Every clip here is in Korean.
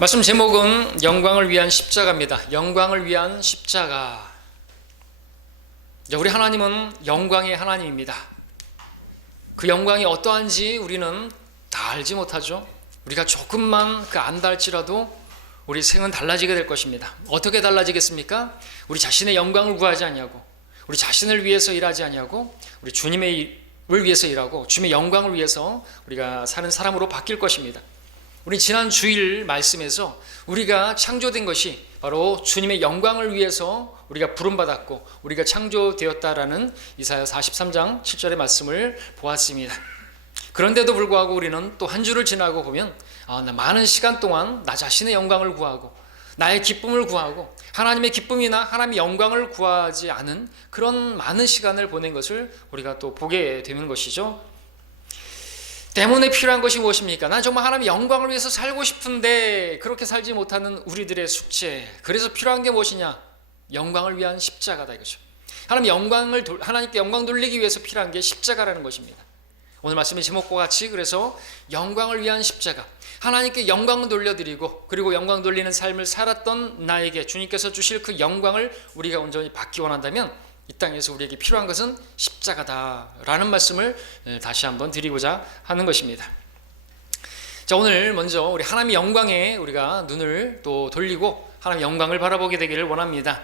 말씀 제목은 영광을 위한 십자가입니다. 영광을 위한 십자가. 우리 하나님은 영광의 하나님입니다. 그 영광이 어떠한지 우리는 다 알지 못하죠. 우리가 조금만 안다 할지라도 우리 생은 달라지게 될 것입니다. 어떻게 달라지겠습니까? 우리 자신의 영광을 구하지 아니하고, 우리 자신을 위해서 일하지 아니하고, 우리 주님의 을 위해서 일하고 주님의 영광을 위해서 우리가 사는 사람으로 바뀔 것입니다. 우리 지난 주일 말씀에서 우리가 창조된 것이 바로 주님의 영광을 위해서 우리가 부름받았고 우리가 창조되었다라는 이사야 43장 7절의 말씀을 보았습니다. 그런데도 불구하고 우리는 또 한 주를 지나고 보면 많은 시간 동안 나 자신의 영광을 구하고 나의 기쁨을 구하고 하나님의 기쁨이나 하나님의 영광을 구하지 않은 그런 많은 시간을 보낸 것을 우리가 또 보게 되는 것이죠. 때문에 필요한 것이 무엇입니까? 난 정말 하나님의 영광을 위해서 살고 싶은데 그렇게 살지 못하는 우리들의 숙제. 그래서 필요한 게 무엇이냐? 영광을 위한 십자가다 이거죠. 하나님께 영광 돌리기 위해서 필요한 게 십자가라는 것입니다. 오늘 말씀의 제목과 같이 그래서 영광을 위한 십자가, 하나님께 영광을 돌려드리고 그리고 영광 돌리는 삶을 살았던 나에게 주님께서 주실 그 영광을 우리가 온전히 받기 원한다면 이 땅에서 우리에게 필요한 것은 십자가다라는 말씀을 다시 한번 드리고자 하는 것입니다. 자, 오늘 먼저 우리 하나님의 영광에 우리가 눈을 또 돌리고 하나님의 영광을 바라보게 되기를 원합니다.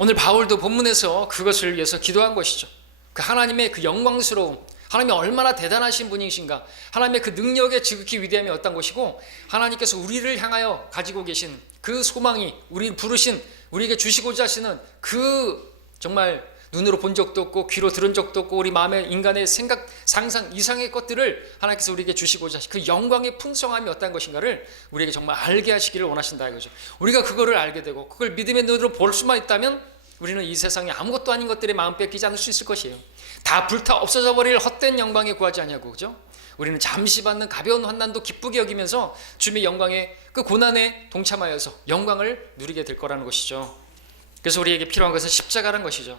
오늘 바울도 본문에서 그것을 위해서 기도한 것이죠. 그 하나님의 그 영광스러움, 하나님이 얼마나 대단하신 분이신가, 하나님의 그 능력의 지극히 위대함이 어떤 것이고 하나님께서 우리를 향하여 가지고 계신 그 소망이 우리를 부르신 우리에게 주시고자 하시는 그 정말 눈으로 본 적도 없고 귀로 들은 적도 없고 우리 마음의 인간의 생각 상상 이상의 것들을 하나님께서 우리에게 주시고자 하신 그 영광의 풍성함이 어떤 것인가를 우리에게 정말 알게 하시기를 원하신다 이거죠. 우리가 그거를 알게 되고 그걸 믿음의 눈으로 볼 수만 있다면 우리는 이 세상에 아무것도 아닌 것들에 마음 뺏기지 않을 수 있을 것이에요. 다 불타 없어져 버릴 헛된 영광에 구하지 아니하고, 그죠? 우리는 잠시 받는 가벼운 환난도 기쁘게 여기면서 주님의 영광의 그 고난에 동참하여서 영광을 누리게 될 거라는 것이죠. 그래서 우리에게 필요한 것은 십자가라는 것이죠.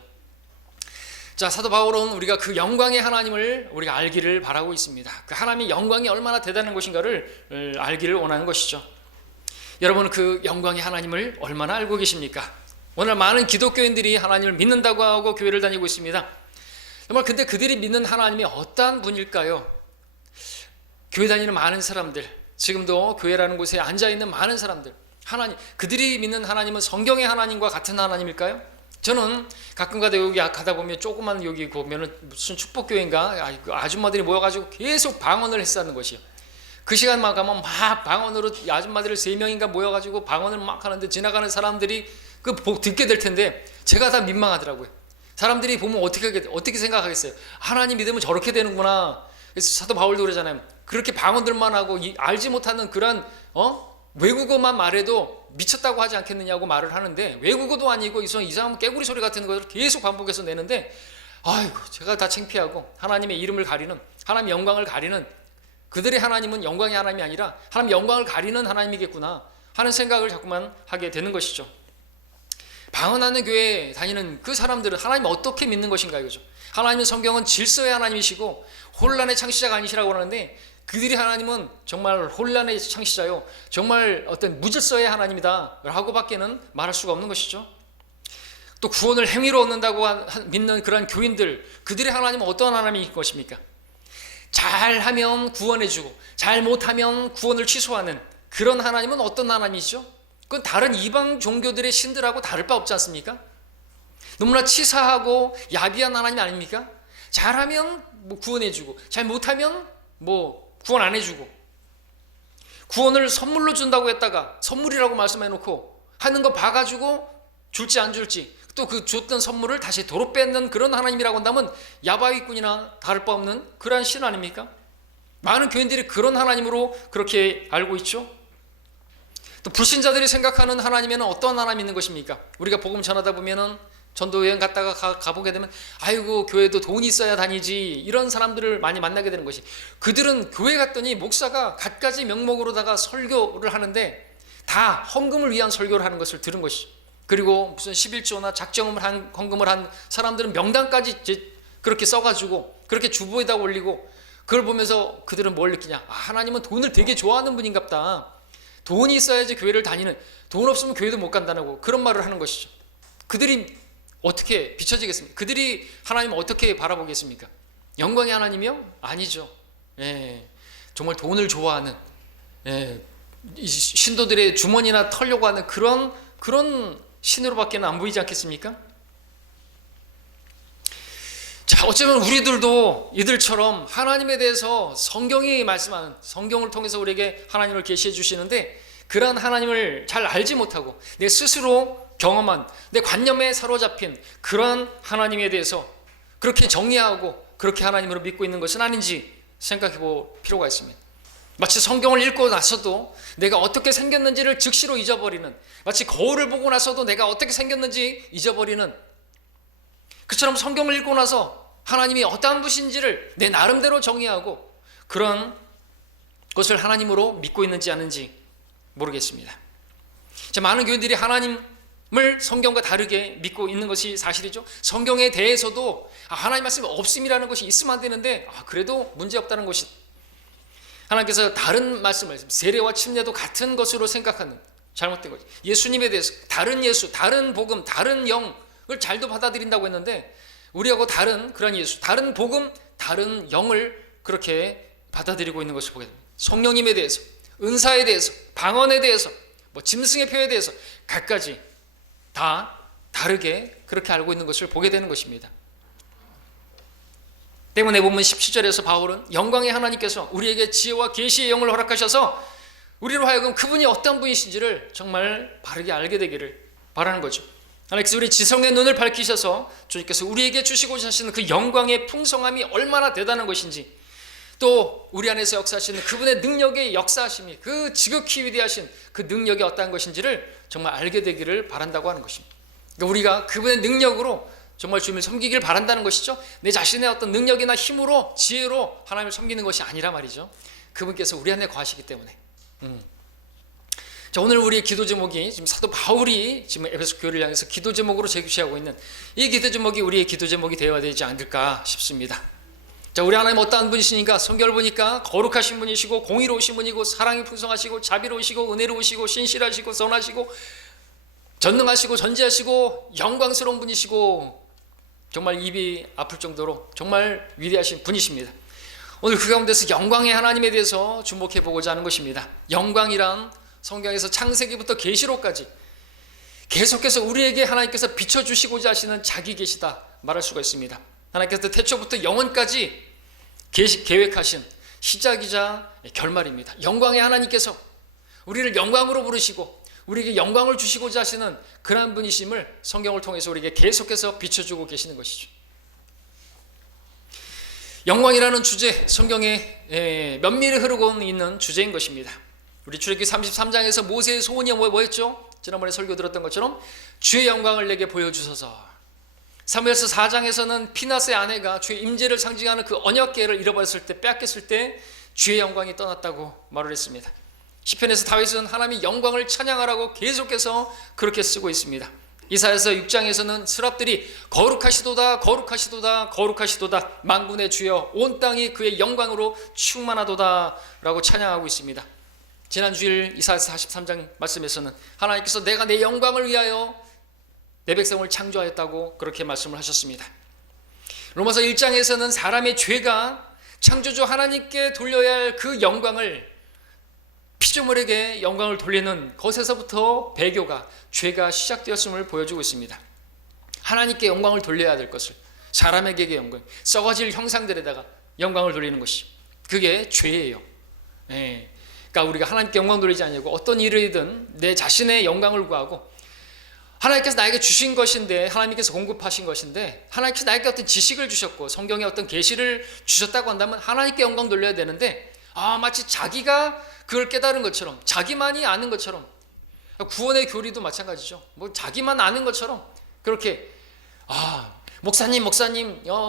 자, 사도 바울은 우리가 그 영광의 하나님을 우리가 알기를 바라고 있습니다. 그 하나님의 영광이 얼마나 대단한 것인가를 알기를 원하는 것이죠. 여러분은 그 영광의 하나님을 얼마나 알고 계십니까? 오늘 많은 기독교인들이 하나님을 믿는다고 하고 교회를 다니고 있습니다. 정말 근데 그들이 믿는 하나님이 어떠한 분일까요? 교회 다니는 많은 사람들, 지금도 교회라는 곳에 앉아있는 많은 사람들, 그들이 믿는 하나님은 성경의 하나님과 같은 하나님일까요? 저는 가끔가다 여기 가다 보면 조그만 여기 보면은 무슨 축복교회인가 아줌마들이 모여가지고 계속 방언을 했다는 것이에요. 그 시간만 가면 막 방언으로 아줌마들을 3명인가 모여가지고 방언을 막 하는데 지나가는 사람들이 듣게 될 텐데 제가 다 민망하더라고요. 사람들이 보면 어떻게 생각하겠어요? 하나님 믿으면 저렇게 되는구나. 그래서 사도 바울도 그러잖아요. 그렇게 방언들만 하고 알지 못하는 그런 외국어만 말해도 미쳤다고 하지 않겠느냐고 말을 하는데 외국어도 아니고 이상한 깨구리 소리 같은 것을 계속 반복해서 내는데 아이고 제가 다 창피하고 하나님의 이름을 가리는 하나님의 영광을 가리는 그들의 하나님은 영광의 하나님이 아니라 하나님의 영광을 가리는 하나님이겠구나 하는 생각을 자꾸만 하게 되는 것이죠. 방언하는 교회에 다니는 그 사람들은 하나님을 어떻게 믿는 것인가 이거죠. 하나님은 성경은 질서의 하나님이시고 혼란의 창시자가 아니시라고 하는데 그들이 하나님은 정말 혼란의 창시자요 정말 어떤 무질서의 하나님이다 라고 밖에는 말할 수가 없는 것이죠. 또 구원을 행위로 얻는다고 믿는 그런 교인들, 그들의 하나님은 어떤 하나님일 것입니까? 잘하면 구원해주고 잘 못하면 구원을 취소하는 그런 하나님은 어떤 하나님이죠? 그건 다른 이방 종교들의 신들하고 다를 바 없지 않습니까? 너무나 치사하고 야비한 하나님 아닙니까? 잘하면 구원해주고 잘 못하면 구원 안 해주고 구원을 선물로 준다고 했다가 선물이라고 말씀해놓고 하는 거 봐가지고 줄지 안 줄지 또 그 줬던 선물을 다시 도로 뺏는 그런 하나님이라고 한다면 야바위꾼이나 다를 바 없는 그러한 신 아닙니까? 많은 교인들이 그런 하나님으로 그렇게 알고 있죠. 또 불신자들이 생각하는 하나님에는 어떤 하나님이 있는 것입니까? 우리가 복음 전하다 보면은 전도 여행 갔다가 가보게 되면 아이고 교회도 돈이 있어야 다니지 이런 사람들을 많이 만나게 되는 것이, 그들은 교회 갔더니 목사가 갖가지 명목으로다가 설교를 하는데 다 헌금을 위한 설교를 하는 것을 들은 것이죠. 그리고 무슨 11조나 작정을 한 헌금을 한 사람들은 명단까지 그렇게 써가지고 그렇게 주보에다 올리고 그걸 보면서 그들은 뭘 느끼냐? 하나님은 돈을 되게 좋아하는 분인갑다. 돈이 있어야지 교회를 다니는, 돈 없으면 교회도 못 간다고 그런 말을 하는 것이죠. 그들이 어떻게 비춰지겠습니까? 그들이 하나님을 어떻게 바라보겠습니까? 영광의 하나님이요? 아니죠. 정말 돈을 좋아하는, 이 신도들의 주머니나 털려고 하는 그런 신으로밖에는 안 보이지 않겠습니까? 자, 어쩌면 우리들도 이들처럼 하나님에 대해서 성경이 말씀하는, 성경을 통해서 우리에게 하나님을 계시해 주시는데 그러한 하나님을 잘 알지 못하고 내 스스로 경험한, 내 관념에 사로잡힌 그러한 하나님에 대해서 그렇게 정리하고 그렇게 하나님으로 믿고 있는 것은 아닌지 생각해 볼 필요가 있습니다. 마치 성경을 읽고 나서도 내가 어떻게 생겼는지를 즉시로 잊어버리는, 마치 거울을 보고 나서도 내가 어떻게 생겼는지 잊어버리는, 그처럼 성경을 읽고 나서 하나님이 어떠한 분이신지를 내 나름대로 정의하고 그런 것을 하나님으로 믿고 있는지 아닌지 모르겠습니다. 자, 많은 교인들이 하나님을 성경과 다르게 믿고 있는 것이 사실이죠. 성경에 대해서도 하나님 말씀이 없음이라는 것이 있으면 안 되는데 그래도 문제없다는 것이, 하나님께서 다른 말씀을, 세례와 침례도 같은 것으로 생각하는 잘못된 거죠. 예수님에 대해서 다른 예수, 다른 복음, 다른 영을 잘도 받아들인다고 했는데 우리하고 다른 그런 예수, 다른 복음, 다른 영을 그렇게 받아들이고 있는 것을 보게 됩니다. 성령님에 대해서, 은사에 대해서, 방언에 대해서, 짐승의 표에 대해서 각가지 다 다르게 그렇게 알고 있는 것을 보게 되는 것입니다. 때문에 보면 17절에서 바울은 영광의 하나님께서 우리에게 지혜와 계시의 영을 허락하셔서 우리로 하여금 그분이 어떤 분이신지를 정말 바르게 알게 되기를 바라는 거죠. 하나님께서 우리 지성의 눈을 밝히셔서 주님께서 우리에게 주시고자 하시는 그 영광의 풍성함이 얼마나 대단한 것인지, 또 우리 안에서 역사하시는 그분의 능력의 역사하심이, 그 지극히 위대하신 그 능력이 어떠한 것인지를 정말 알게 되기를 바란다고 하는 것입니다. 그러니까 우리가 그분의 능력으로 정말 주님을 섬기길 바란다는 것이죠. 내 자신의 어떤 능력이나 힘으로, 지혜로 하나님을 섬기는 것이 아니라 말이죠. 그분께서 우리 안에 거하시기 때문에. 자, 오늘 우리의 기도 제목이 지금 사도 바울이 지금 에베소 교회를 향해서 기도 제목으로 제시하고 있는 이 기도 제목이 우리의 기도 제목이 되어야 되지 않을까 싶습니다. 자, 우리 하나님 어떠한 분이시니까 성경을 보니까 거룩하신 분이시고 공의로우신 분이고 사랑이 풍성하시고 자비로우시고 은혜로우시고 신실하시고 선하시고 전능하시고 전지하시고 영광스러운 분이시고 정말 입이 아플 정도로 정말 위대하신 분이십니다. 오늘 그 가운데서 영광의 하나님에 대해서 주목해 보고자 하는 것입니다. 영광이란 성경에서 창세기부터 계시록까지 계속해서 우리에게 하나님께서 비춰주시고자 하시는 자기 계시다 말할 수가 있습니다. 하나님께서 태초부터 영원까지 계획하신 시작이자 결말입니다. 영광의 하나님께서 우리를 영광으로 부르시고 우리에게 영광을 주시고자 하시는 그러한 분이심을 성경을 통해서 우리에게 계속해서 비춰주고 계시는 것이죠. 영광이라는 주제, 성경에 면밀히 흐르고 있는 주제인 것입니다. 우리 출애굽기 33장에서 모세의 소원이 뭐였죠? 지난번에 설교 들었던 것처럼 주의 영광을 내게 보여주소서. 사무엘서 4장에서는 피나스의 아내가 주의 임재를 상징하는 그 언약궤를 잃어버렸을 때, 빼앗겼을 때 주의 영광이 떠났다고 말을 했습니다. 시편에서 다윗은 하나님의 영광을 찬양하라고 계속해서 그렇게 쓰고 있습니다. 이사야서 6장에서는 스랍들이 거룩하시도다 거룩하시도다 거룩하시도다 만군의 주여 온 땅이 그의 영광으로 충만하도다 라고 찬양하고 있습니다. 지난 주일 이사야서 43장 말씀에서는 하나님께서 내가 내 영광을 위하여 내 백성을 창조하였다고 그렇게 말씀을 하셨습니다. 로마서 1장에서는 사람의 죄가 창조주 하나님께 돌려야 할 그 영광을, 피조물에게 영광을 돌리는 것에서부터 배교가, 죄가 시작되었음을 보여주고 있습니다. 하나님께 영광을 돌려야 될 것을 사람에게 영광, 썩어질 형상들에다가 영광을 돌리는 것이, 그게 죄예요. 그러니까 우리가 하나님께 영광 돌리지 않냐고 어떤 일이든 내 자신의 영광을 구하고, 하나님께서 나에게 주신 것인데, 하나님께서 공급하신 것인데, 하나님께서 나에게 어떤 지식을 주셨고 성경에 어떤 계시를 주셨다고 한다면 하나님께 영광 돌려야 되는데, 마치 자기가 그걸 깨달은 것처럼, 자기만이 아는 것처럼, 구원의 교리도 마찬가지죠. 자기만 아는 것처럼 그렇게 목사님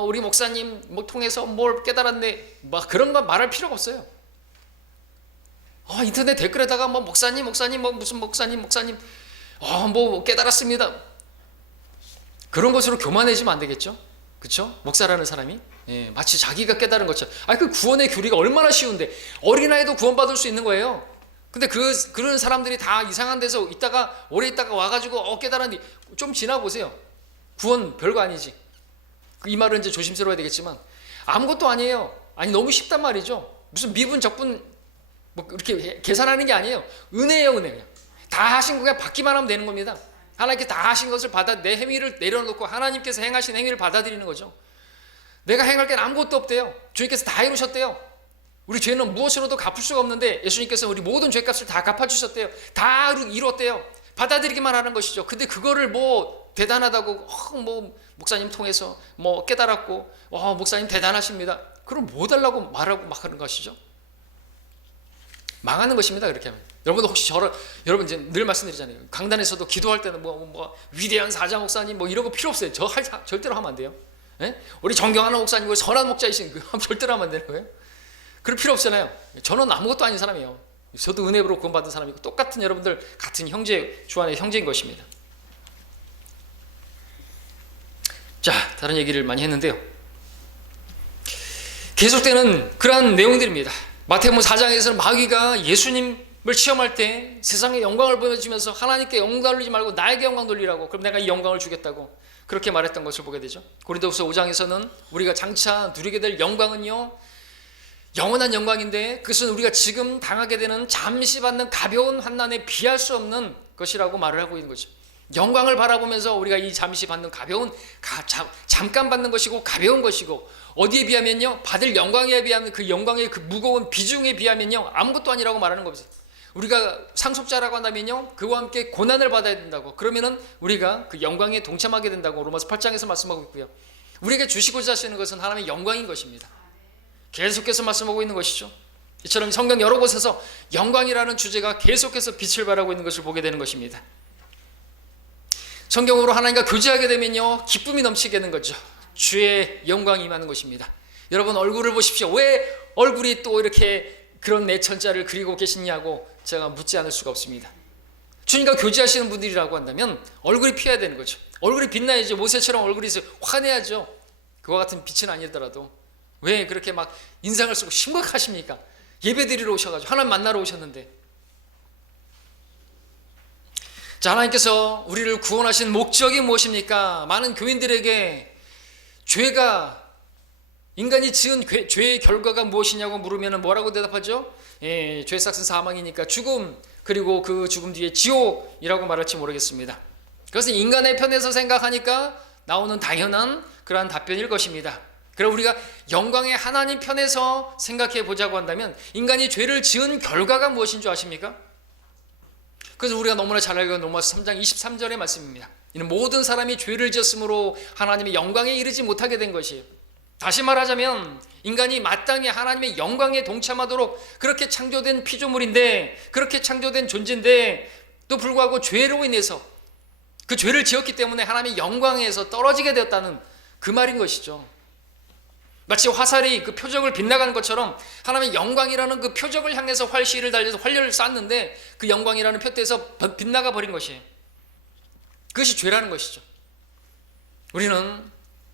우리 목사님 통해서 뭘 깨달았네, 막 그런 거 말할 필요가 없어요. 인터넷 댓글에다가 목사님 무슨 목사님 깨달았습니다, 그런 것으로 교만해지면 안 되겠죠. 그렇죠? 목사라는 사람이 마치 자기가 깨달은 것처럼. 그 구원의 교리가 얼마나 쉬운데, 어린아이도 구원받을 수 있는 거예요. 근데 그런 사람들이 다 이상한 데서 있다가 오래 있다가 와가지고 깨달았니? 좀 지나 보세요. 구원 별거 아니지. 이 말은 이제 조심스러워야 되겠지만 아무것도 아니에요. 아니 너무 쉽단 말이죠. 무슨 미분 적분 뭐 이렇게 계산하는 게 아니에요. 은혜예요, 은혜. 그냥 다 하신 거 그냥 받기만 하면 되는 겁니다. 하나님께 다 하신 것을 내 행위를 내려놓고 하나님께서 행하신 행위를 받아들이는 거죠. 내가 행할 게 아무것도 없대요. 주님께서 다 이루셨대요. 우리 죄는 무엇으로도 갚을 수가 없는데 예수님께서 우리 모든 죄값을 다 갚아주셨대요. 다 이루었대요. 받아들이기만 하는 것이죠. 근데 그거를 뭐 대단하다고 뭐 목사님 통해서 뭐 깨달았고 목사님 대단하십니다. 그럼 뭐 달라고 말하고 막 하는 것이죠. 망하는 것입니다. 그렇게 하면. 여러분도 혹시 여러분 이제 늘 말씀드리잖아요. 강단에서도 기도할 때는 뭐 위대한 사자 목사님 뭐 이런 거 필요 없어요. 절대로 하면 안 돼요. 예? 우리 존경하는 목사님, 선한 목자이신 그 절대로 하면 안 되는 거예요. 그럴 필요 없잖아요. 저는 아무것도 아닌 사람이에요. 저도 은혜로 구원받은 사람이고 똑같은 여러분들 같은 형제 주 안의 형제인 것입니다. 자, 다른 얘기를 많이 했는데요. 계속되는 그러한 내용들입니다. 마태복음 4장에서는 마귀가 예수님을 시험할 때 세상의 영광을 보여주면서 하나님께 영광 돌리지 말고 나에게 영광 돌리라고, 그럼 내가 이 영광을 주겠다고 그렇게 말했던 것을 보게 되죠. 고린도후서 5장에서는 우리가 장차 누리게 될 영광은요 영원한 영광인데 그것은 우리가 지금 당하게 되는 잠시 받는 가벼운 환난에 비할 수 없는 것이라고 말을 하고 있는 거죠. 영광을 바라보면서 우리가 이 잠시 받는 가벼운 잠깐 받는 것이고 가벼운 것이고 어디에 비하면요 받을 영광에 비하면 그 영광의 그 무거운 비중에 비하면요 아무것도 아니라고 말하는 겁니다. 우리가 상속자라고 한다면요 그와 함께 고난을 받아야 된다고, 그러면은 우리가 그 영광에 동참하게 된다고 로마서 8장에서 말씀하고 있고요. 우리에게 주시고자 하시는 것은 하나님의 영광인 것입니다. 계속해서 말씀하고 있는 것이죠. 이처럼 성경 여러 곳에서 영광이라는 주제가 계속해서 빛을 발하고 있는 것을 보게 되는 것입니다. 성경으로 하나님과 교제하게 되면요 기쁨이 넘치게 되는 거죠. 주의 영광이 임하는 것입니다. 여러분 얼굴을 보십시오. 왜 얼굴이 또 이렇게 그런 내천자를 그리고 계시냐고 제가 묻지 않을 수가 없습니다. 주님과 교제하시는 분들이라고 한다면 얼굴이 피해야 되는 거죠. 얼굴이 빛나야죠. 모세처럼 얼굴이 환해야죠. 그와 같은 빛은 아니더라도 왜 그렇게 막 인상을 쓰고 심각하십니까? 예배드리러 오셔가지고 하나님 만나러 오셨는데. 자, 하나님께서 우리를 구원하신 목적이 무엇입니까? 많은 교인들에게 인간이 지은 죄의 결과가 무엇이냐고 물으면 뭐라고 대답하죠? 죄 삭은 사망이니까 죽음, 그리고 그 죽음 뒤에 지옥이라고 말할지 모르겠습니다. 그것은 인간의 편에서 생각하니까 나오는 당연한 그러한 답변일 것입니다. 그럼 우리가 영광의 하나님 편에서 생각해 보자고 한다면 인간이 죄를 지은 결과가 무엇인 줄 아십니까? 그래서 우리가 너무나 잘 알고 있는 로마서 3장 23절의 말씀입니다. 이는 모든 사람이 죄를 지었으므로 하나님의 영광에 이르지 못하게 된 것이에요. 다시 말하자면 인간이 마땅히 하나님의 영광에 동참하도록 그렇게 창조된 피조물인데, 그렇게 창조된 존재인데 또 불구하고 죄로 인해서 그 죄를 지었기 때문에 하나님의 영광에서 떨어지게 되었다는 그 말인 것이죠. 마치 화살이 그 표적을 빗나가는 것처럼 하나님의 영광이라는 그 표적을 향해서 활시를 달려서 활려를 쐈는데 그 영광이라는 표대에서 빗나가 버린 것이에요. 그것이 죄라는 것이죠.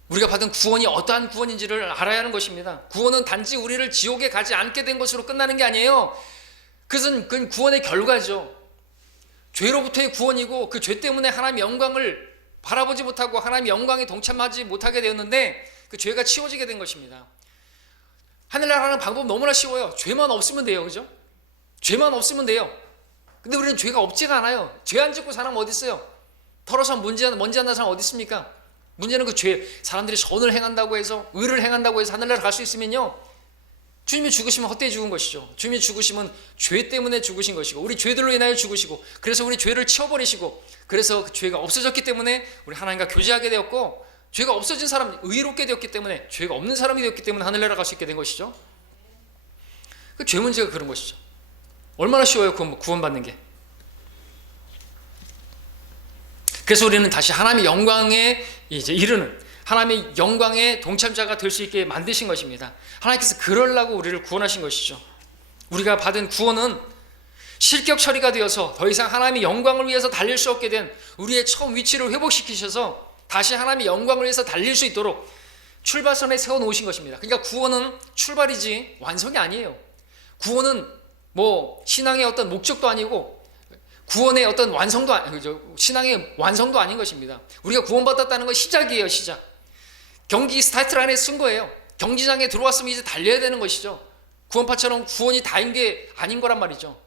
우리가 받은 구원이 어떠한 구원인지를 알아야 하는 것입니다. 구원은 단지 우리를 지옥에 가지 않게 된 것으로 끝나는 게 아니에요. 그것은 구원의 결과죠. 죄로부터의 구원이고 그 죄 때문에 하나님의 영광을 바라보지 못하고 하나님의 영광에 동참하지 못하게 되었는데 그 죄가 치워지게 된 것입니다. 하늘나라는 방법 너무나 쉬워요. 죄만 없으면 돼요. 그죠? 죄만 없으면 돼요. 근데 우리는 죄가 없지가 않아요. 죄 안 짓고 사람 어디 있어요? 털어서 먼지 안 나는 사람 어디 있습니까? 문제는 그 죄, 사람들이 선을 행한다고 해서, 의를 행한다고 해서 하늘나라 갈 수 있으면요 주님이 죽으시면 헛되이 죽은 것이죠. 주님이 죽으시면 죄 때문에 죽으신 것이고 우리 죄들로 인하여 죽으시고 그래서 우리 죄를 치워버리시고 그래서 그 죄가 없어졌기 때문에 우리 하나님과 교제하게 되었고, 죄가 없어진 사람, 의롭게 되었기 때문에, 죄가 없는 사람이 되었기 때문에 하늘나라 갈 수 있게 된 것이죠. 그 죄 문제가 그런 것이죠. 얼마나 쉬워요 구원받는 게. 그래서 우리는 다시 하나님의 영광에 이제 이르는, 하나님의 영광의 동참자가 될 수 있게 만드신 것입니다. 하나님께서 그러려고 우리를 구원하신 것이죠. 우리가 받은 구원은 실격 처리가 되어서 더 이상 하나님의 영광을 위해서 달릴 수 없게 된 우리의 처음 위치를 회복시키셔서 다시 하나님의 영광을 위해서 달릴 수 있도록 출발선에 세워놓으신 것입니다. 그러니까 구원은 출발이지 완성이 아니에요. 구원은 뭐 신앙의 어떤 목적도 아니고 구원의 어떤 완성도 신앙의 완성도 아닌 것입니다. 우리가 구원받았다는 건 시작이에요. 시작. 경기 스타트 라인에 쓴 거예요. 경기장에 들어왔으면 이제 달려야 되는 것이죠. 구원파처럼 구원이 다인 게 아닌 거란 말이죠.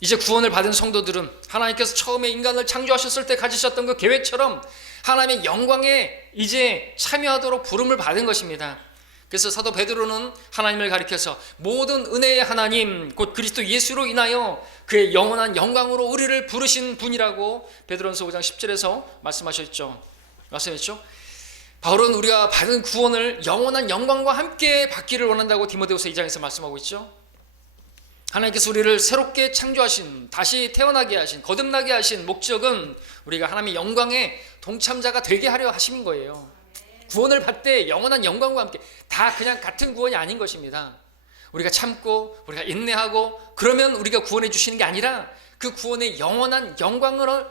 이제 구원을 받은 성도들은 하나님께서 처음에 인간을 창조하셨을 때 가지셨던 그 계획처럼 하나님의 영광에 이제 참여하도록 부름을 받은 것입니다. 그래서 사도 베드로는 하나님을 가리켜서 모든 은혜의 하나님 곧 그리스도 예수로 인하여 그의 영원한 영광으로 우리를 부르신 분이라고 베드로전서 5장 10절에서 말씀하셨죠. 바울은 우리가 받은 구원을 영원한 영광과 함께 받기를 원한다고 디모데후서 2장에서 말씀하고 있죠. 하나님께서 우리를 새롭게 창조하신, 다시 태어나게 하신, 거듭나게 하신 목적은 우리가 하나님의 영광의 동참자가 되게 하려 하심인 거예요. 구원을 받을 때 영원한 영광과 함께, 다 그냥 같은 구원이 아닌 것입니다. 우리가 참고 우리가 인내하고 그러면 우리가 구원해 주시는 게 아니라 그 구원의 영원한 영광을,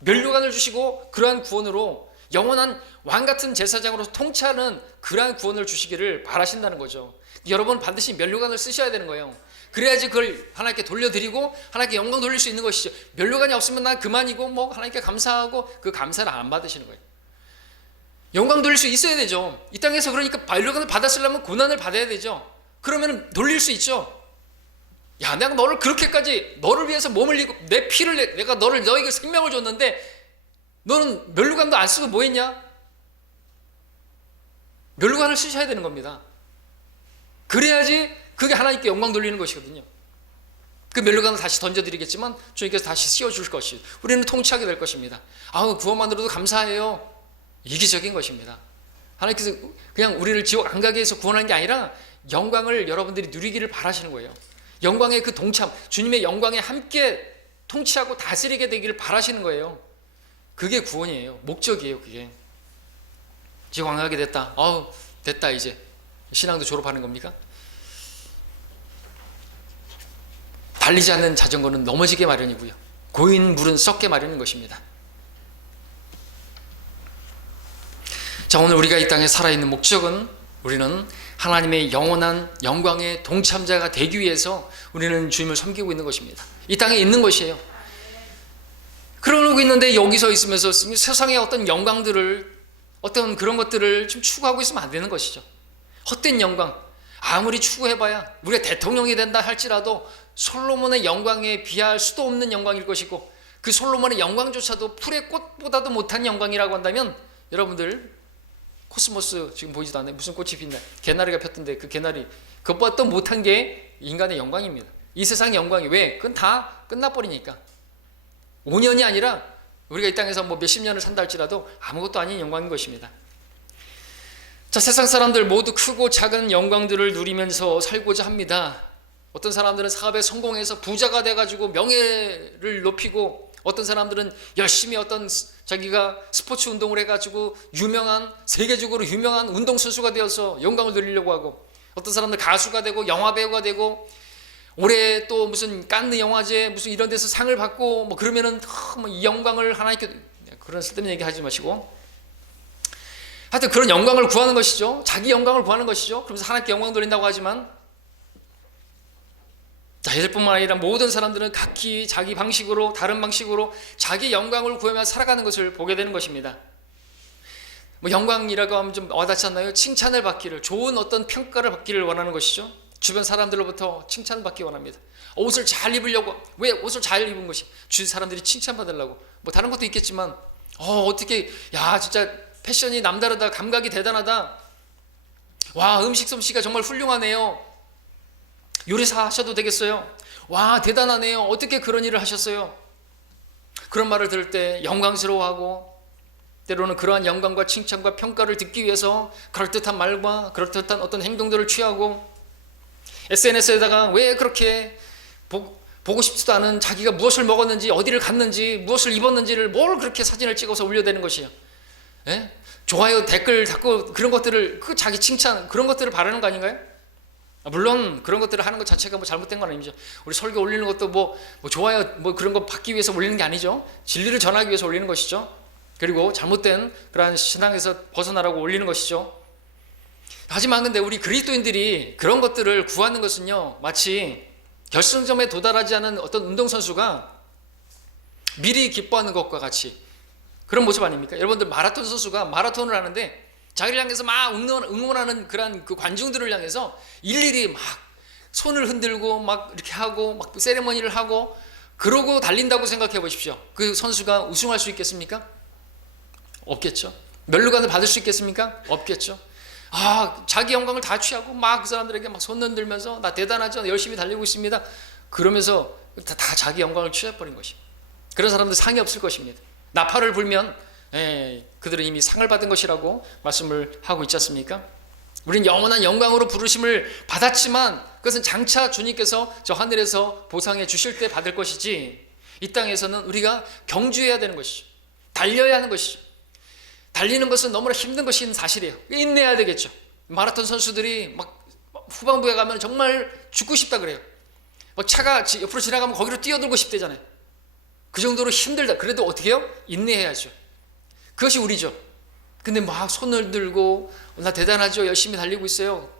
면류관을 주시고 그러한 구원으로 영원한 왕같은 제사장으로 통치하는 그러한 구원을 주시기를 바라신다는 거죠. 여러분 반드시 면류관을 쓰셔야 되는 거예요. 그래야지 그걸 하나님께 돌려드리고 하나님께 영광 돌릴 수 있는 것이죠. 면류관이 없으면 난 그만이고 뭐 하나님께 감사하고 그 감사를 안 받으시는 거예요. 영광 돌릴 수 있어야 되죠. 이 땅에서 그러니까 면류관을 받았으려면 고난을 받아야 되죠. 그러면 돌릴 수 있죠. 야, 내가 너를 그렇게까지 너를 위해서 몸을 흘리고 내 피를 내가 너에게 생명을 줬는데 너는 면류관도 안 쓰고 뭐 했냐? 면류관을 쓰셔야 되는 겁니다. 그래야지 그게 하나님께 영광 돌리는 것이거든요. 그 면류관을 다시 던져드리겠지만 주님께서 다시 씌워줄 것이에요. 우리는 통치하게 될 것입니다. 아우, 구원만으로도 감사해요. 이기적인 것입니다. 하나님께서 그냥 우리를 지옥 안 가게 해서 구원한 게 아니라 영광을 여러분들이 누리기를 바라시는 거예요. 영광의 그 동참, 주님의 영광에 함께 통치하고 다스리게 되기를 바라시는 거예요. 그게 구원이에요. 목적이에요. 그게. 지옥 안 가게 됐다. 아우, 됐다 이제. 신앙도 졸업하는 겁니까? 달리지 않는 자전거는 넘어지게 마련이고요. 고인 물은 썩게 마련인 것입니다. 자, 오늘 우리가 이 땅에 살아있는 목적은 우리는 하나님의 영원한 영광의 동참자가 되기 위해서 우리는 주님을 섬기고 있는 것입니다. 이 땅에 있는 것이에요. 그러고 있는데 여기서 있으면서 세상의 어떤 영광들을, 어떤 그런 것들을 좀 추구하고 있으면 안 되는 것이죠. 헛된 영광, 아무리 추구해봐야 우리가 대통령이 된다 할지라도 솔로몬의 영광에 비할 수도 없는 영광일 것이고 그 솔로몬의 영광조차도 풀의 꽃보다도 못한 영광이라고 한다면 여러분들 코스모스 지금 보이지도 않아요. 무슨 꽃이 핀다. 개나리가 폈던데 그 개나리 그것보다 또 못한 게 인간의 영광입니다. 이 세상의 영광이 왜? 그건 다 끝나버리니까 5년이 아니라 우리가 이 땅에서 뭐 몇십 년을 산다 할지라도 아무것도 아닌 영광인 것입니다. 자, 세상 사람들 모두 크고 작은 영광들을 누리면서 살고자 합니다. 어떤 사람들은 사업에 성공해서 부자가 돼가지고 명예를 높이고 어떤 사람들은 열심히 어떤 자기가 스포츠 운동을 해가지고 유명한, 세계적으로 유명한 운동선수가 되어서 영광을 누리려고 하고 어떤 사람들 가수가 되고 영화배우가 되고 올해 또 무슨 칸느 영화제 무슨 이런 데서 상을 받고 뭐 그러면은 뭐 이 영광을 하나님께, 그런 쓸데없는 얘기 하지 마시고 하여튼 그런 영광을 구하는 것이죠. 자기 영광을 구하는 것이죠. 그러면서 하나님께 영광 돌린다고 하지만 자, 이들뿐만 아니라 모든 사람들은 각기 자기 방식으로 다른 방식으로 자기 영광을 구하며 살아가는 것을 보게 되는 것입니다. 뭐 영광이라고 하면 좀 와닿지 않나요? 칭찬을 받기를, 좋은 어떤 평가를 받기를 원하는 것이죠. 주변 사람들로부터 칭찬받기 원합니다. 옷을 잘 입으려고, 왜 옷을 잘 입은 것이? 주변 사람들이 칭찬받으려고. 뭐 다른 것도 있겠지만 어떻게, 야 진짜 패션이 남다르다, 감각이 대단하다, 와 음식 솜씨가 정말 훌륭하네요, 요리사 하셔도 되겠어요, 와 대단하네요, 어떻게 그런 일을 하셨어요. 그런 말을 들을 때 영광스러워하고 때로는 그러한 영광과 칭찬과 평가를 듣기 위해서 그럴듯한 말과 그럴듯한 어떤 행동들을 취하고 SNS에다가 왜 그렇게 보고 싶지도 않은 자기가 무엇을 먹었는지, 어디를 갔는지, 무엇을 입었는지를 뭘 그렇게 사진을 찍어서 올려대는 것이에요. 예? 좋아요, 댓글 달고 그런 것들을, 그 자기 칭찬 그런 것들을 바라는 거 아닌가요? 물론 그런 것들을 하는 것 자체가 뭐 잘못된 건 아니죠. 우리 설교 올리는 것도 뭐 좋아요 뭐 그런 거 받기 위해서 올리는 게 아니죠. 진리를 전하기 위해서 올리는 것이죠. 그리고 잘못된 그러한 신앙에서 벗어나라고 올리는 것이죠. 하지만 근데 우리 그리스도인들이 그런 것들을 구하는 것은요, 마치 결승점에 도달하지 않은 어떤 운동선수가 미리 기뻐하는 것과 같이 그런 모습 아닙니까? 여러분들 마라톤 선수가 마라톤을 하는데 자기를 향해서 막 응원하는 그런 그 관중들을 향해서 일일이 막 손을 흔들고 막 이렇게 하고 막 세레머니를 하고 그러고 달린다고 생각해 보십시오. 그 선수가 우승할 수 있겠습니까? 없겠죠. 면류관을 받을 수 있겠습니까? 없겠죠. 자기 영광을 다 취하고 막 그 사람들에게 막 손 흔들면서 나 대단하죠, 열심히 달리고 있습니다, 그러면서 다 자기 영광을 취해버린 것이. 그런 사람들 상이 없을 것입니다. 나팔을 불면 그들은 이미 상을 받은 것이라고 말씀을 하고 있지 않습니까? 우리는 영원한 영광으로 부르심을 받았지만 그것은 장차 주님께서 저 하늘에서 보상해 주실 때 받을 것이지, 이 땅에서는 우리가 경주해야 되는 것이죠. 달려야 하는 것이죠. 달리는 것은 너무나 힘든 것이 사실이에요. 인내해야 되겠죠. 마라톤 선수들이 막 후반부에 가면 정말 죽고 싶다 그래요. 막 차가 옆으로 지나가면 거기로 뛰어들고 싶대잖아요. 그 정도로 힘들다. 그래도 어떻게 해요? 인내해야죠. 그것이 우리죠. 근데 막 손을 들고 나 대단하죠, 열심히 달리고 있어요,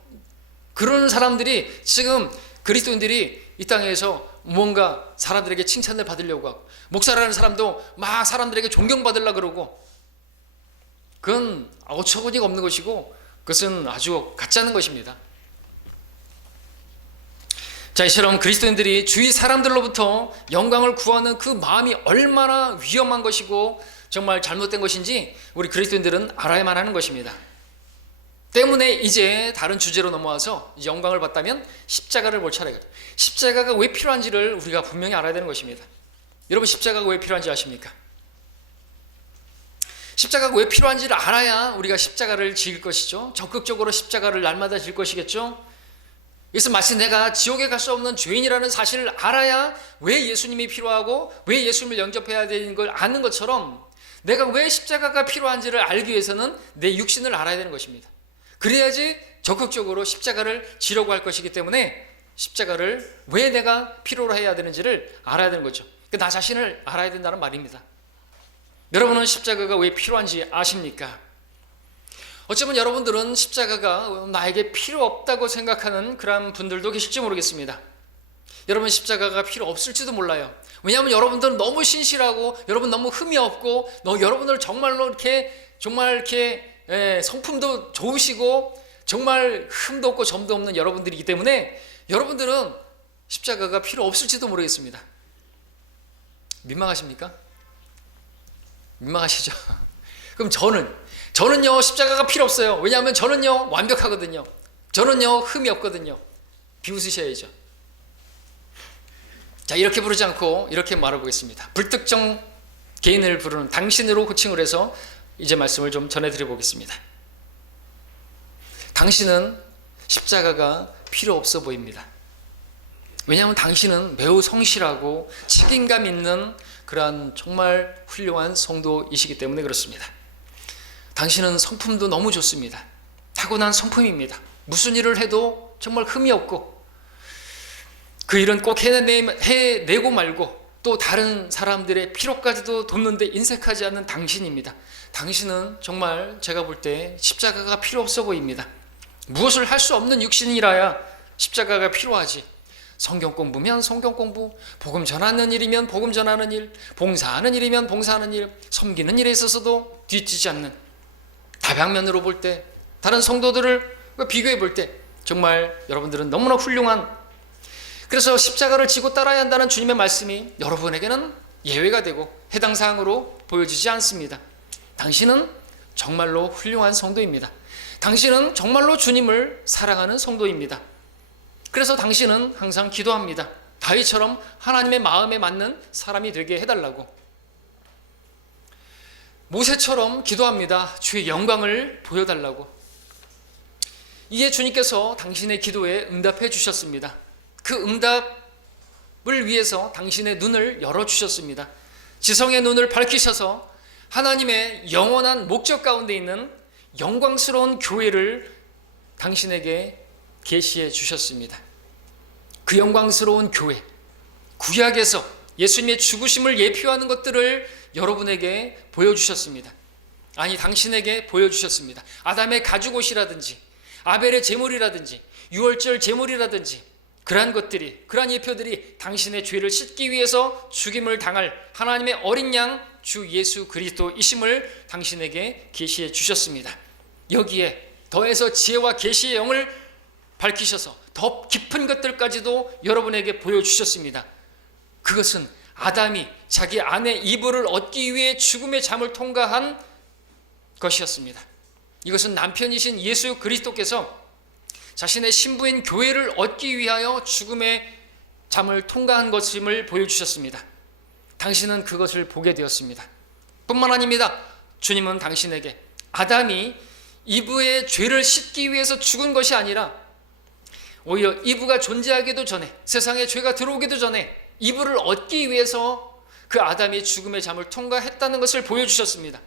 그러는 사람들이 지금 그리스도인들이 이 땅에서 뭔가 사람들에게 칭찬을 받으려고 하고, 목사라는 사람도 막 사람들에게 존경받으려고 그러고, 그건 어처구니가 없는 것이고 그것은 아주 가짜는 것입니다. 자, 이처럼 그리스도인들이 주위 사람들로부터 영광을 구하는 그 마음이 얼마나 위험한 것이고 정말 잘못된 것인지 우리 그리스도인들은 알아야만 하는 것입니다. 때문에 이제 다른 주제로 넘어와서 영광을 받다면 십자가를 볼 차례가 돼요. 십자가가 왜 필요한지를 우리가 분명히 알아야 되는 것입니다. 여러분, 십자가가 왜 필요한지 아십니까? 십자가가 왜 필요한지를 알아야 우리가 십자가를 지을 것이죠. 적극적으로 십자가를 날마다 질 것이겠죠. 그래서 마치 내가 지옥에 갈 수 없는 죄인이라는 사실을 알아야 왜 예수님이 필요하고 왜 예수님을 영접해야 되는 걸 아는 것처럼, 내가 왜 십자가가 필요한지를 알기 위해서는 내 육신을 알아야 되는 것입니다. 그래야지 적극적으로 십자가를 지려고 할 것이기 때문에 십자가를 왜 내가 필요로 해야 되는지를 알아야 되는 거죠. 나 자신을 알아야 된다는 말입니다. 여러분은 십자가가 왜 필요한지 아십니까? 어쩌면 여러분들은 십자가가 나에게 필요 없다고 생각하는 그런 분들도 계실지 모르겠습니다. 여러분, 십자가가 필요 없을지도 몰라요. 왜냐하면 여러분들은 너무 신실하고 여러분 너무 흠이 없고 여러분들 정말로 이렇게 성품도 좋으시고 정말 흠도 없고 점도 없는 여러분들이기 때문에 여러분들은 십자가가 필요 없을지도 모르겠습니다. 민망하십니까? 민망하시죠? 그럼 저는요 십자가가 필요 없어요. 왜냐하면 저는요 완벽하거든요. 저는요 흠이 없거든요. 비웃으셔야죠. 자, 이렇게 부르지 않고 이렇게 말해보겠습니다. 불특정 개인을 부르는 당신으로 호칭을 해서 이제 말씀을 좀 전해드려 보겠습니다. 당신은 십자가가 필요 없어 보입니다. 왜냐하면 당신은 매우 성실하고 책임감 있는 그러한 정말 훌륭한 성도이시기 때문에 그렇습니다. 당신은 성품도 너무 좋습니다. 타고난 성품입니다. 무슨 일을 해도 정말 흠이 없고 그 일은 꼭 해내고 말고 또 다른 사람들의 필요까지도 돕는데 인색하지 않는 당신입니다. 당신은 정말 제가 볼 때 십자가가 필요 없어 보입니다. 무엇을 할 수 없는 육신이라야 십자가가 필요하지. 성경 공부면 성경 공부, 복음 전하는 일이면 복음 전하는 일, 봉사하는 일이면 봉사하는 일, 섬기는 일에 있어서도 뒤지지 않는, 다방면으로 볼 때 다른 성도들을 비교해 볼 때 정말 여러분들은 너무나 훌륭한, 그래서 십자가를 지고 따라야 한다는 주님의 말씀이 여러분에게는 예외가 되고 해당 사항으로 보여지지 않습니다. 당신은 정말로 훌륭한 성도입니다. 당신은 정말로 주님을 사랑하는 성도입니다. 그래서 당신은 항상 기도합니다. 다윗처럼 하나님의 마음에 맞는 사람이 되게 해달라고. 모세처럼 기도합니다. 주의 영광을 보여달라고. 이에 주님께서 당신의 기도에 응답해 주셨습니다. 그 응답을 위해서 당신의 눈을 열어주셨습니다. 지성의 눈을 밝히셔서 하나님의 영원한 목적 가운데 있는 영광스러운 교회를 당신에게 계시해 주셨습니다. 그 영광스러운 교회, 구약에서 예수님의 죽으심을 예표하는 것들을 여러분에게 보여주셨습니다. 아니, 당신에게 보여주셨습니다. 아담의 가죽옷이라든지 아벨의 제물이라든지 유월절 제물이라든지 그러한 것들이, 그러한 예표들이 당신의 죄를 씻기 위해서 죽임을 당할 하나님의 어린 양 주 예수 그리스도이심을 당신에게 계시해 주셨습니다. 여기에 더해서 지혜와 계시의 영을 밝히셔서 더 깊은 것들까지도 여러분에게 보여주셨습니다. 그것은 아담이 자기 아내 이브를 얻기 위해 죽음의 잠을 통과한 것이었습니다. 이것은 남편이신 예수 그리스도께서 자신의 신부인 교회를 얻기 위하여 죽음의 잠을 통과한 것임을 보여주셨습니다. 당신은 그것을 보게 되었습니다. 뿐만 아닙니다. 주님은 당신에게 아담이 이브의 죄를 씻기 위해서 죽은 것이 아니라 오히려 이브가 존재하기도 전에, 세상에 죄가 들어오기도 전에 이브를 얻기 위해서 그 아담이 죽음의 잠을 통과했다는 것을 보여주셨습니다.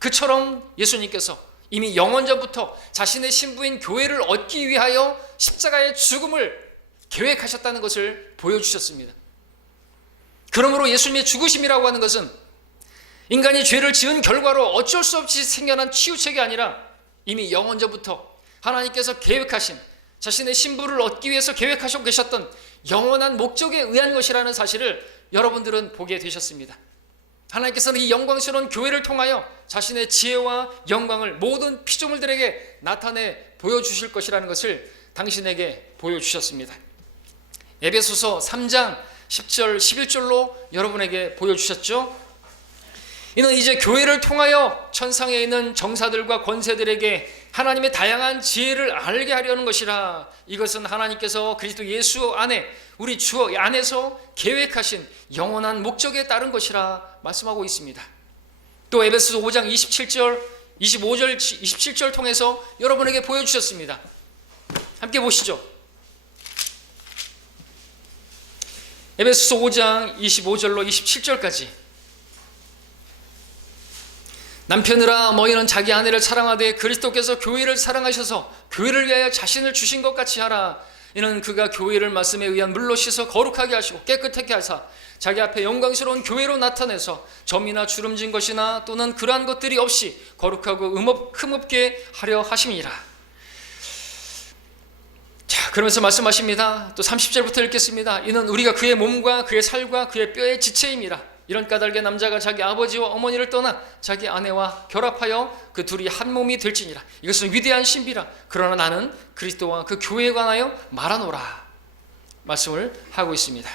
그처럼 예수님께서 이미 영원전부터 자신의 신부인 교회를 얻기 위하여 십자가의 죽음을 계획하셨다는 것을 보여주셨습니다. 그러므로 예수님의 죽으심이라고 하는 것은 인간이 죄를 지은 결과로 어쩔 수 없이 생겨난 치유책이 아니라 이미 영원전부터 하나님께서 계획하신, 자신의 신부를 얻기 위해서 계획하시고 계셨던 영원한 목적에 의한 것이라는 사실을 여러분들은 보게 되셨습니다. 하나님께서는 이 영광스러운 교회를 통하여 자신의 지혜와 영광을 모든 피조물들에게 나타내 보여주실 것이라는 것을 당신에게 보여주셨습니다. 에베소서 3장 10절 11절로 여러분에게 보여주셨죠. 이는 이제 교회를 통하여 천상에 있는 정사들과 권세들에게 하나님의 다양한 지혜를 알게 하려는 것이라. 이것은 하나님께서 그리스도 예수 안에, 우리 주 안에서 계획하신 영원한 목적에 따른 것이라 말씀하고 있습니다. 또 에베소서 5장 27절 25절 27절 통해서 여러분에게 보여주셨습니다. 함께 보시죠. 에베소서 5장 25절로 27절까지. 남편들아 너희는 자기 아내를 사랑하되 그리스도께서 교회를 사랑하셔서 교회를 위하여 자신을 주신 것 같이 하라. 이는 그가 교회를 말씀에 의한 물로 씻어 거룩하게 하시고 깨끗하게 하사 자기 앞에 영광스러운 교회로 나타내서 점이나 주름진 것이나 또는 그러한 것들이 없이 거룩하고 흠없게 하려 하심이라. 자, 그러면서 말씀하십니다. 또 30절부터 읽겠습니다. 이는 우리가 그의 몸과 그의 살과 그의 뼈의 지체임이라. 이런 까닭에 남자가 자기 아버지와 어머니를 떠나 자기 아내와 결합하여 그 둘이 한 몸이 될지니라. 이것은 위대한 신비라. 그러나 나는 그리스도와 그 교회에 관하여 말하노라. 말씀을 하고 있습니다.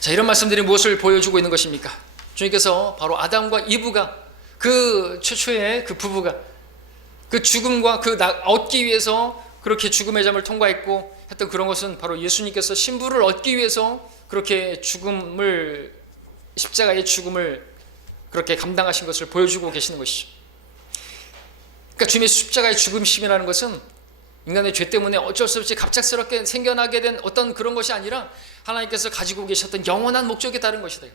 자, 이런 말씀들이 무엇을 보여주고 있는 것입니까? 주님께서 바로 아담과 이브가, 그 최초의 그 부부가 그 죽음과 그 얻기 위해서 그렇게 죽음의 잠을 통과했고 했던 그런 것은 바로 예수님께서 신부를 얻기 위해서 그렇게 죽음을, 십자가의 죽음을 그렇게 감당하신 것을 보여주고 계시는 것이죠. 그러니까 주님의 십자가의 죽음심이라는 것은 인간의 죄 때문에 어쩔 수 없이 갑작스럽게 생겨나게 된 어떤 그런 것이 아니라 하나님께서 가지고 계셨던 영원한 목적에 따른 것이다.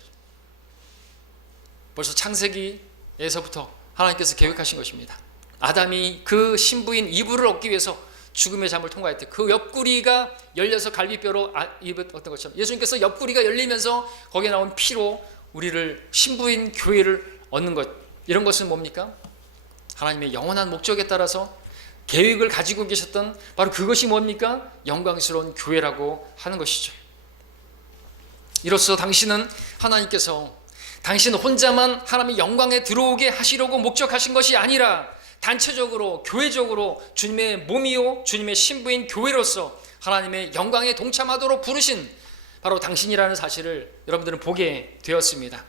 벌써 창세기에서부터 하나님께서 계획하신 것입니다. 아담이 그 신부인 이브를 얻기 위해서 죽음의 잠을 통과했대. 그 옆구리가 열려서 갈비뼈로 입었던 것처럼 예수님께서 옆구리가 열리면서 거기에 나온 피로 우리를 신부인 교회를 얻는 것, 이런 것은 뭡니까? 하나님의 영원한 목적에 따라서 계획을 가지고 계셨던 바로 그것이 뭡니까? 영광스러운 교회라고 하는 것이죠. 이로써 당신은 하나님께서 당신 혼자만 하나님의 영광에 들어오게 하시려고 목적하신 것이 아니라 단체적으로 교회적으로 주님의 몸이요 주님의 신부인 교회로서 하나님의 영광에 동참하도록 부르신 바로 당신이라는 사실을 여러분들은 보게 되었습니다.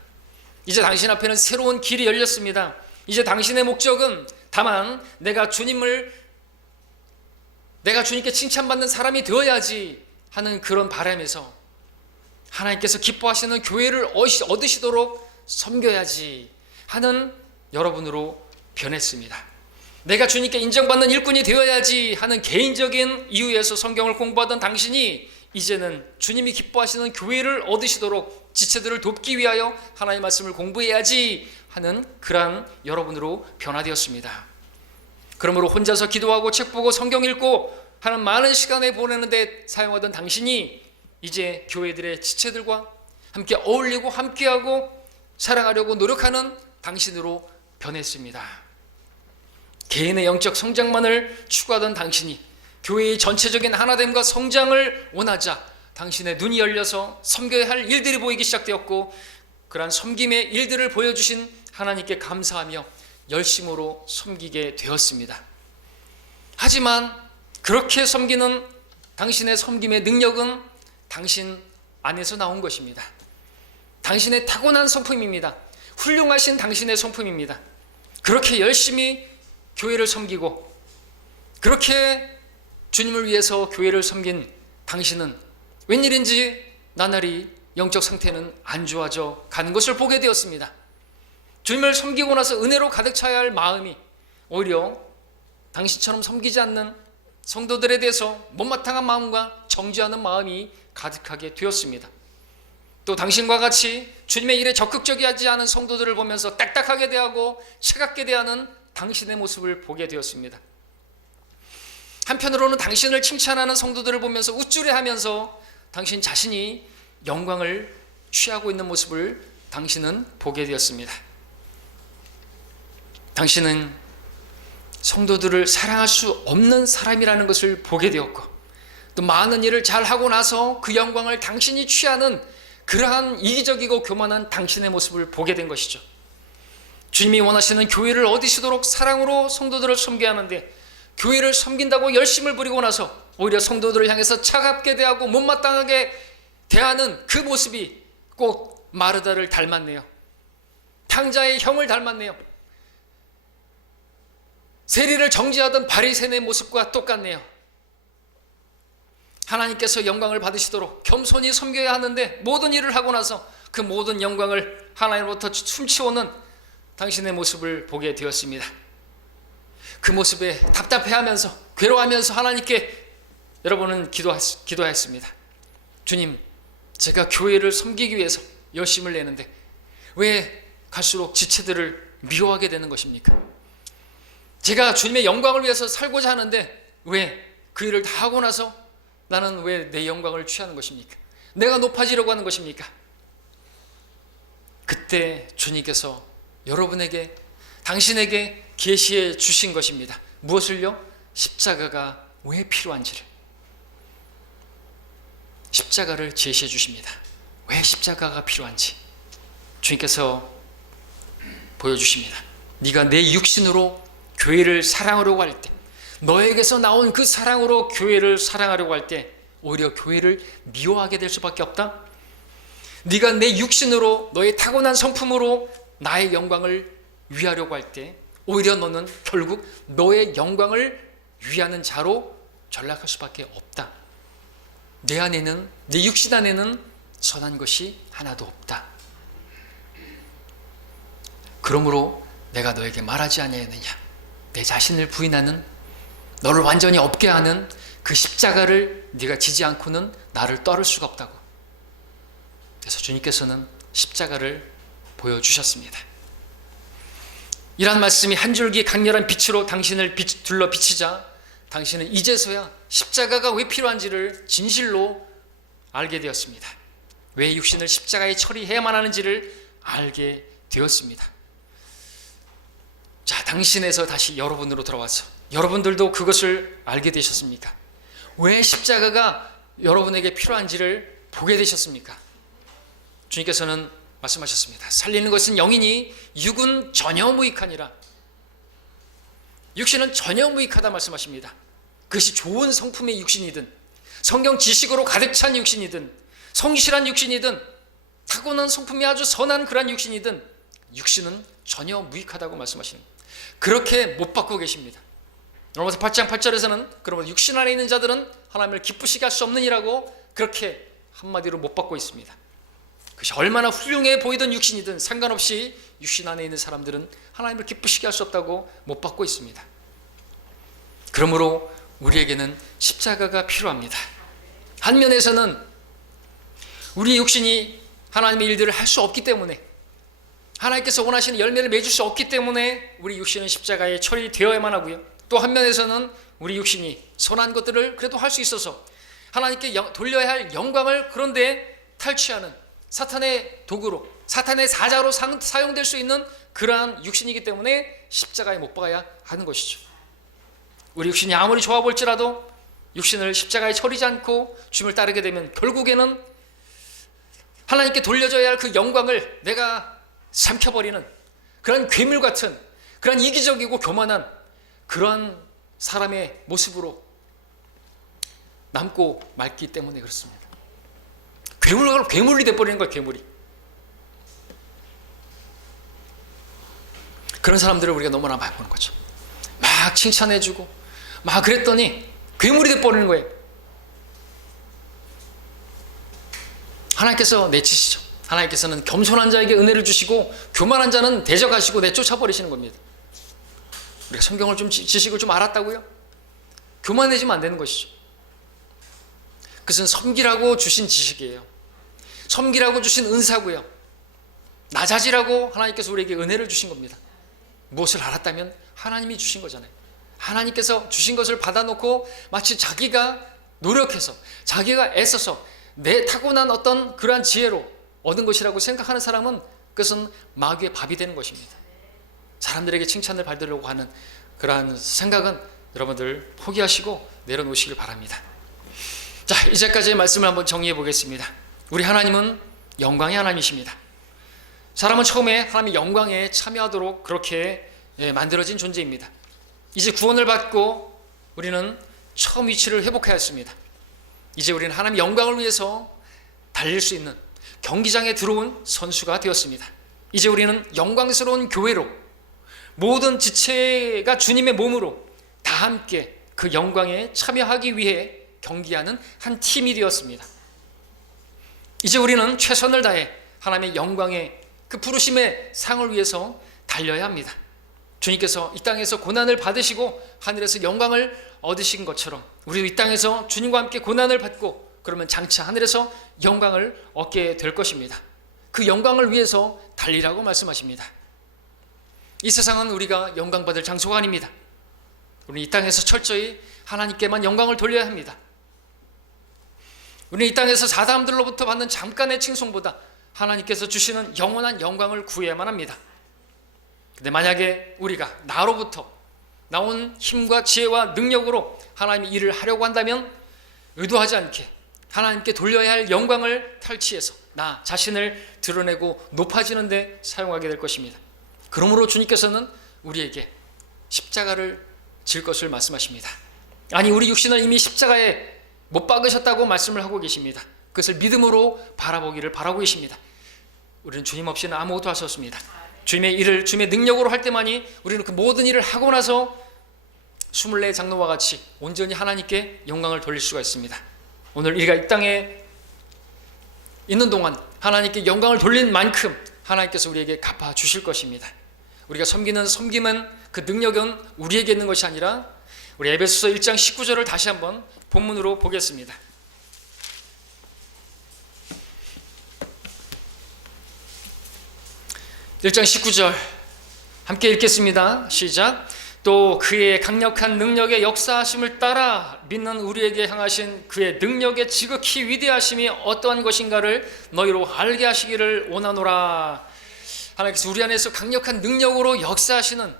이제 당신 앞에는 새로운 길이 열렸습니다. 이제 당신의 목적은 다만 내가 주님께 칭찬받는 사람이 되어야지 하는 그런 바람에서 하나님께서 기뻐하시는 교회를 얻으시도록 섬겨야지 하는 여러분으로 변했습니다. 내가 주님께 인정받는 일꾼이 되어야지 하는 개인적인 이유에서 성경을 공부하던 당신이 이제는 주님이 기뻐하시는 교회를 얻으시도록 지체들을 돕기 위하여 하나님의 말씀을 공부해야지 하는 그러한 여러분으로 변화되었습니다. 그러므로 혼자서 기도하고 책 보고 성경 읽고 하는 많은 시간을 보내는데 사용하던 당신이 이제 교회들의 지체들과 함께 어울리고 함께하고 사랑하려고 노력하는 당신으로 변했습니다. 개인의 영적 성장만을 추구하던 당신이 교회의 전체적인 하나됨과 성장을 원하자 당신의 눈이 열려서 섬겨야 할 일들이 보이기 시작되었고, 그러한 섬김의 일들을 보여주신 하나님께 감사하며 열심으로 섬기게 되었습니다. 하지만 그렇게 섬기는 당신의 섬김의 능력은 당신 안에서 나온 것입니다. 당신의 타고난 성품입니다. 훌륭하신 당신의 성품입니다. 그렇게 열심히 교회를 섬기고 그렇게 주님을 위해서 교회를 섬긴 당신은 웬일인지 나날이 영적 상태는 안 좋아져 가는 것을 보게 되었습니다. 주님을 섬기고 나서 은혜로 가득 차야 할 마음이 오히려 당신처럼 섬기지 않는 성도들에 대해서 못마땅한 마음과 정죄하는 마음이 가득하게 되었습니다. 또 당신과 같이 주님의 일에 적극적이지 않은 성도들을 보면서 딱딱하게 대하고 차갑게 대하는 당신의 모습을 보게 되었습니다. 한편으로는 당신을 칭찬하는 성도들을 보면서 우쭐해하면서 당신 자신이 영광을 취하고 있는 모습을 당신은 보게 되었습니다. 당신은 성도들을 사랑할 수 없는 사람이라는 것을 보게 되었고, 또 많은 일을 잘하고 나서 그 영광을 당신이 취하는 그러한 이기적이고 교만한 당신의 모습을 보게 된 것이죠. 주님이 원하시는 교회를 얻으시도록 사랑으로 성도들을 섬겨야 하는데, 교회를 섬긴다고 열심을 부리고 나서 오히려 성도들을 향해서 차갑게 대하고 못마땅하게 대하는 그 모습이 꼭 마르다를 닮았네요. 탕자의 형을 닮았네요. 세리를 정죄하던 바리새인의 모습과 똑같네요. 하나님께서 영광을 받으시도록 겸손히 섬겨야 하는데 모든 일을 하고 나서 그 모든 영광을 하나님으로부터 훔치오는 당신의 모습을 보게 되었습니다. 그 모습에 답답해하면서 괴로워하면서 하나님께 여러분은 기도했습니다. 주님, 제가 교회를 섬기기 위해서 열심을 내는데 왜 갈수록 지체들을 미워하게 되는 것입니까? 제가 주님의 영광을 위해서 살고자 하는데 왜 그 일을 다 하고 나서 나는 왜 내 영광을 취하는 것입니까? 내가 높아지려고 하는 것입니까? 그때 주님께서 여러분에게, 당신에게 계시해 주신 것입니다. 무엇을요? 십자가가 왜 필요한지를. 십자가를 제시해 주십니다. 왜 십자가가 필요한지 주님께서 보여주십니다. 네가 내 육신으로 교회를 사랑하려고 할 때, 너에게서 나온 그 사랑으로 교회를 사랑하려고 할 때 오히려 교회를 미워하게 될 수밖에 없다. 네가 내 육신으로, 너의 타고난 성품으로 나의 영광을 위하려고 할 때 오히려 너는 결국 너의 영광을 위하는 자로 전락할 수밖에 없다. 내 안에는, 내 육신 안에는 선한 것이 하나도 없다. 그러므로 내가 너에게 말하지 아니하느냐, 내 자신을 부인하는, 너를 완전히 없게 하는 그 십자가를 네가 지지 않고는 나를 따를 수가 없다고. 그래서 주님께서는 십자가를 보여주셨습니다. 이란 말씀이 한 줄기 강렬한 빛으로 당신을 둘러 비치자 당신은 이제서야 십자가가 왜 필요한지를 진실로 알게 되었습니다. 왜 육신을 십자가에 처리해야만 하는지를 알게 되었습니다. 자, 당신에서 다시 여러분으로 돌아와서 여러분들도 그것을 알게 되셨습니까? 왜 십자가가 여러분에게 필요한지를 보게 되셨습니까? 주님께서는 말씀하셨습니다. 살리는 것은 영이니 육은 전혀 무익하니라. 육신은 전혀 무익하다 말씀하십니다. 그것이 좋은 성품의 육신이든 성경 지식으로 가득 찬 육신이든 성실한 육신이든 타고난 성품이 아주 선한 그런 육신이든 육신은 전혀 무익하다고 말씀하시는 거예요. 그렇게 못 받고 계십니다. 로마서 8장 8절에서는 그러면 육신 안에 있는 자들은 하나님을 기쁘시게 할 수 없느니라고 그렇게 한마디로 못 받고 있습니다. 그것이 얼마나 훌륭해 보이던 육신이든 상관없이 육신 안에 있는 사람들은 하나님을 기쁘시게 할 수 없다고 못 받고 있습니다. 그러므로 우리에게는 십자가가 필요합니다. 한 면에서는 우리 육신이 하나님의 일들을 할 수 없기 때문에, 하나님께서 원하시는 열매를 맺을 수 없기 때문에 우리 육신은 십자가에 처리되어야만 하고요. 또 한 면에서는 우리 육신이 선한 것들을 그래도 할 수 있어서 하나님께 돌려야 할 영광을 그런데 탈취하는 사탄의 도구로, 사탄의 사자로 사용될 수 있는 그러한 육신이기 때문에 십자가에 못 박아야 하는 것이죠. 우리 육신이 아무리 좋아 볼지라도 육신을 십자가에 처리지 않고 주님을 따르게 되면 결국에는 하나님께 돌려줘야 할 그 영광을 내가 삼켜버리는 그런 괴물 같은, 그런 이기적이고 교만한 그런 사람의 모습으로 남고 말기 때문에 그렇습니다. 괴물이 돼버리는 거예요. 괴물이. 그런 사람들을 우리가 너무나 많이 보는 거죠. 막 칭찬해주고 막 그랬더니 괴물이 돼버리는 거예요. 하나님께서 내치시죠. 하나님께서는 겸손한 자에게 은혜를 주시고 교만한 자는 대적하시고 내쫓아버리시는 겁니다. 우리가 성경을 좀 지식을 좀 알았다고요? 교만해지면 안 되는 것이죠. 그것은 섬기라고 주신 지식이에요. 섬기라고 주신 은사고요. 낮아지라고 하나님께서 우리에게 은혜를 주신 겁니다. 무엇을 알았다면 하나님이 주신 거잖아요. 하나님께서 주신 것을 받아놓고 마치 자기가 노력해서 자기가 애써서 내 타고난 어떤 그러한 지혜로 얻은 것이라고 생각하는 사람은 그것은 마귀의 밥이 되는 것입니다. 사람들에게 칭찬을 받으려고 하는 그러한 생각은 여러분들 포기하시고 내려놓으시길 바랍니다. 자, 이제까지의 말씀을 한번 정리해 보겠습니다. 우리 하나님은 영광의 하나님이십니다. 사람은 처음에 하나님의 영광에 참여하도록 그렇게 만들어진 존재입니다. 이제 구원을 받고 우리는 처음 위치를 회복하였습니다. 이제 우리는 하나님의 영광을 위해서 달릴 수 있는 경기장에 들어온 선수가 되었습니다. 이제 우리는 영광스러운 교회로 모든 지체가 주님의 몸으로 다 함께 그 영광에 참여하기 위해 경기하는 한 팀이 되었습니다. 이제 우리는 최선을 다해 하나님의 영광의 그 부르심의 상을 위해서 달려야 합니다. 주님께서 이 땅에서 고난을 받으시고 하늘에서 영광을 얻으신 것처럼 우리도 이 땅에서 주님과 함께 고난을 받고 그러면 장차 하늘에서 영광을 얻게 될 것입니다. 그 영광을 위해서 달리라고 말씀하십니다. 이 세상은 우리가 영광받을 장소가 아닙니다. 우리는 이 땅에서 철저히 하나님께만 영광을 돌려야 합니다. 우리는 이 땅에서 사람들로부터 받는 잠깐의 칭송보다 하나님께서 주시는 영원한 영광을 구해야만 합니다. 근데 만약에 우리가 나로부터 나온 힘과 지혜와 능력으로 하나님의 일을 하려고 한다면 의도하지 않게 하나님께 돌려야 할 영광을 탈취해서 나 자신을 드러내고 높아지는 데 사용하게 될 것입니다. 그러므로 주님께서는 우리에게 십자가를 질 것을 말씀하십니다. 아니, 우리 육신을 이미 십자가에 못 박으셨다고 말씀을 하고 계십니다. 그것을 믿음으로 바라보기를 바라고 계십니다. 우리는 주님 없이는 아무것도 할 수 없습니다. 주님의 일을 주님의 능력으로 할 때만이 우리는 그 모든 일을 하고 나서 24 장로와 같이 온전히 하나님께 영광을 돌릴 수가 있습니다. 오늘 우리가 이 땅에 있는 동안 하나님께 영광을 돌린 만큼 하나님께서 우리에게 갚아 주실 것입니다. 우리가 섬기는 섬김은 그 능력은 우리에게 있는 것이 아니라 우리 에베소서 1장 19절을 다시 한번 본문으로 보겠습니다. 1장 19절 함께 읽겠습니다. 시작. 또 그의 강력한 능력의 역사하심을 따라 믿는 우리에게 향하신 그의 능력의 지극히 위대하심이 어떠한 것인가를 너희로 알게 하시기를 원하노라. 하나님께서 우리 안에서 강력한 능력으로 역사하시는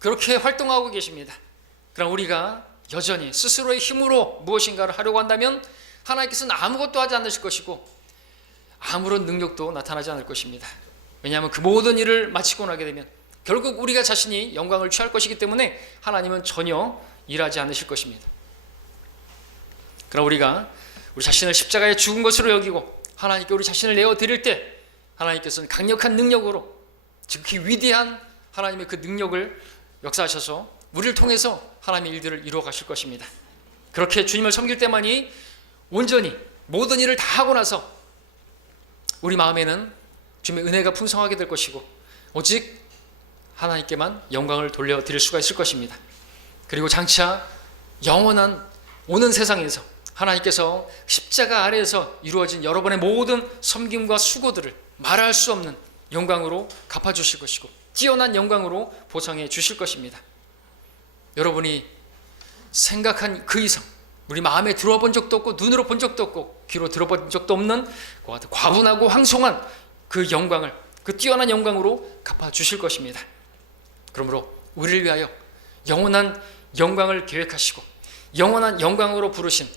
그렇게 활동하고 계십니다. 그럼 우리가 여전히 스스로의 힘으로 무엇인가를 하려고 한다면 하나님께서는 아무것도 하지 않으실 것이고 아무런 능력도 나타나지 않을 것입니다. 왜냐하면 그 모든 일을 마치고 나게 되면 결국 우리가 자신이 영광을 취할 것이기 때문에 하나님은 전혀 일하지 않으실 것입니다. 그러나 우리가 우리 자신을 십자가에 죽은 것으로 여기고 하나님께 우리 자신을 내어드릴 때 하나님께서는 강력한 능력으로 지극히 위대한 하나님의 그 능력을 역사하셔서 우리를 통해서 하나님의 일들을 이루어 가실 것입니다. 그렇게 주님을 섬길 때만이 온전히 모든 일을 다 하고 나서 우리 마음에는 주님의 은혜가 풍성하게 될 것이고 오직 하나님께만 영광을 돌려드릴 수가 있을 것입니다. 그리고 장차 영원한 오는 세상에서 하나님께서 십자가 아래에서 이루어진 여러분의 모든 섬김과 수고들을 말할 수 없는 영광으로 갚아주실 것이고 뛰어난 영광으로 보상해 주실 것입니다. 여러분이 생각한 그 이상 우리 마음에 들어와 본 적도 없고 눈으로 본 적도 없고 귀로 들어본 적도 없는 과분하고 황송한 그 영광을 그 뛰어난 영광으로 갚아주실 것입니다. 그러므로 우리를 위하여 영원한 영광을 계획하시고 영원한 영광으로 부르신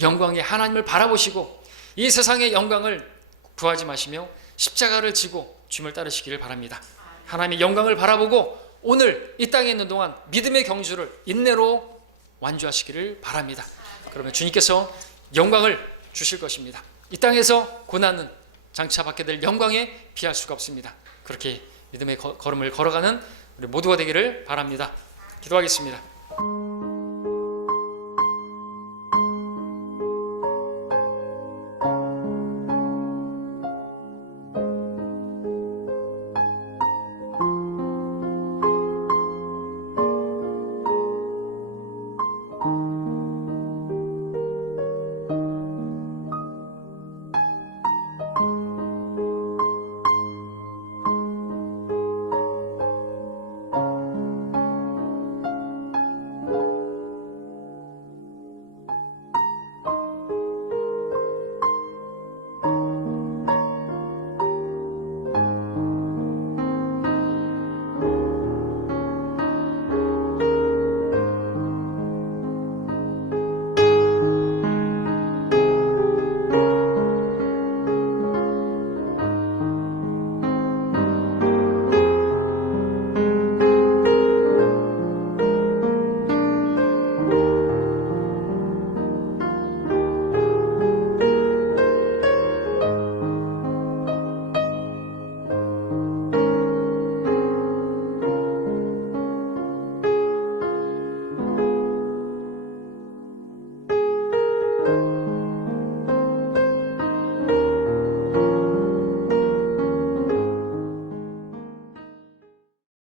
영광의 하나님을 바라보시고 이 세상의 영광을 구하지 마시며 십자가를 지고 주님을 따르시기를 바랍니다. 하나님의 영광을 바라보고 오늘 이 땅에 있는 동안 믿음의 경주를 인내로 완주하시기를 바랍니다. 그러면 주님께서 영광을 주실 것입니다. 이 땅에서 고난은 장차 받게 될 영광에 비할 수가 없습니다. 그렇게 믿음의 걸음을 걸어가는 우리 모두가 되기를 바랍니다. 기도하겠습니다.